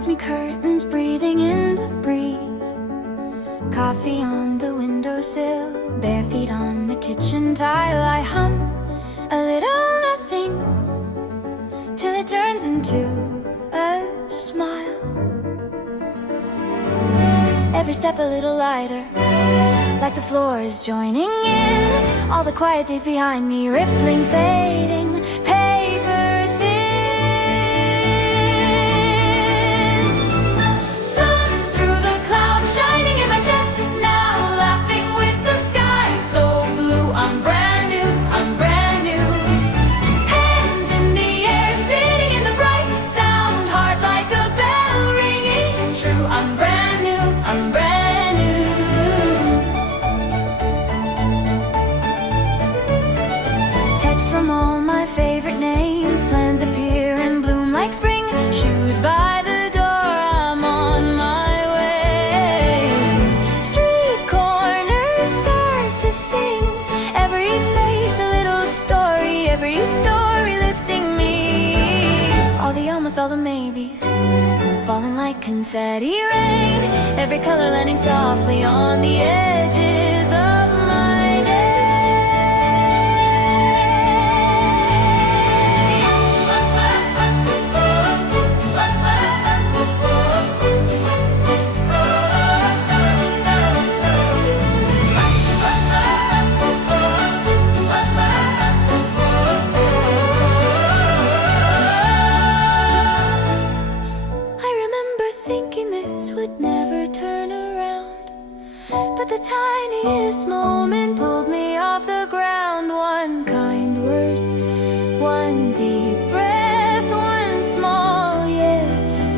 finds me curtains breathing in the breeze. Coffee on the windowsill, bare feet on the kitchen tile. I hum a little nothing till it turns into a smile. Every step a little lighter, like the floor is joining in. All the quiet days behind me, rippling, fading, paper thin. Sun through the clouds shining in my chest now, laughing with the sky so blue. I'm brand new, I'm brand new. Hands in the air, spinning in the bright sound, heart like a bell ringing true. I'm brand new, I'm brand new. From all my favorite names, plans appear and bloom like spring. Shoes by the door, I'm on my way. Street corners start to sing, every face a little story, every story lifting me. All the almost, all the maybes, falling like confetti rain, every color landing softly on the edges of my day. But the tiniest moment pulled me off the ground. One kind word, one deep breath, one small yes.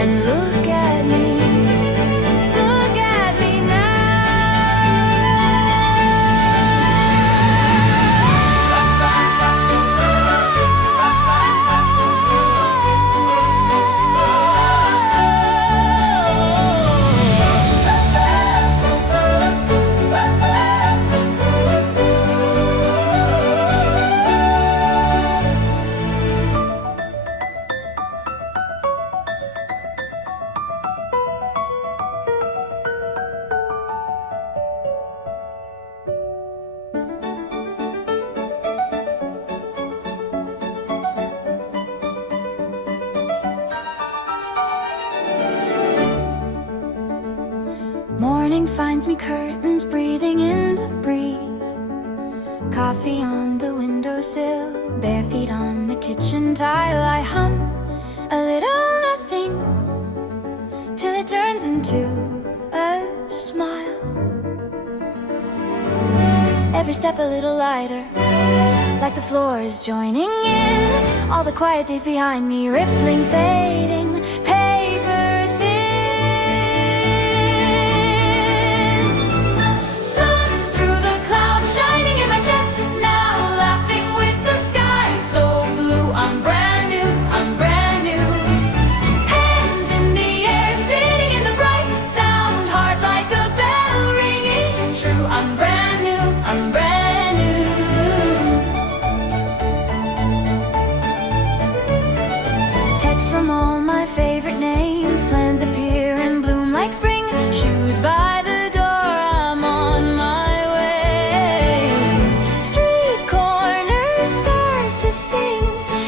And look at me Morning finds me curtains breathing in the breeze. Coffee on the windowsill, bare feet on the kitchen tile. I hum a little nothing till it turns into a smile. Every step a little lighter, like the floor is joining in. All the quiet days behind me, rippling, fading, paper thin. Sun through the clouds shining in my chest now, laughing with the sky so blue. I'm brand new, I'm brand new. Hands in the air, spinning in the bright sound, heart like a bell ringing true. I'm brand new, I'm brand new. Texts from all my favorite names, plans appear and bloom like spring. Shoes by the door, I'm on my way. Street corners start to sing,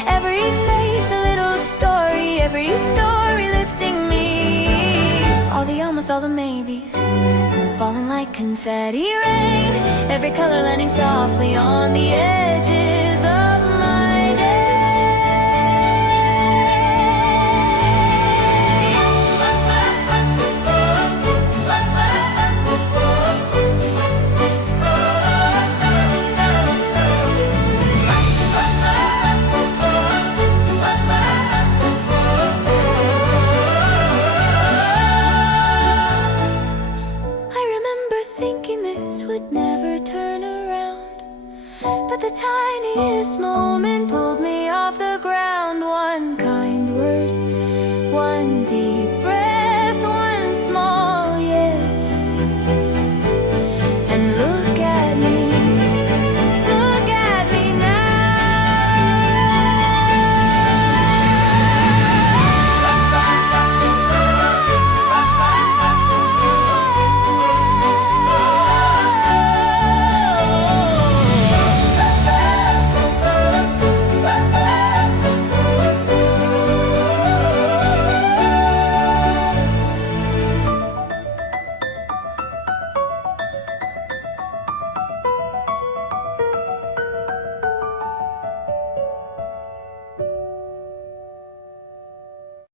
every face a little story, every story lifting me. All the almost, all the maybes, falling like confetti rain, every color landing softly on the edges of my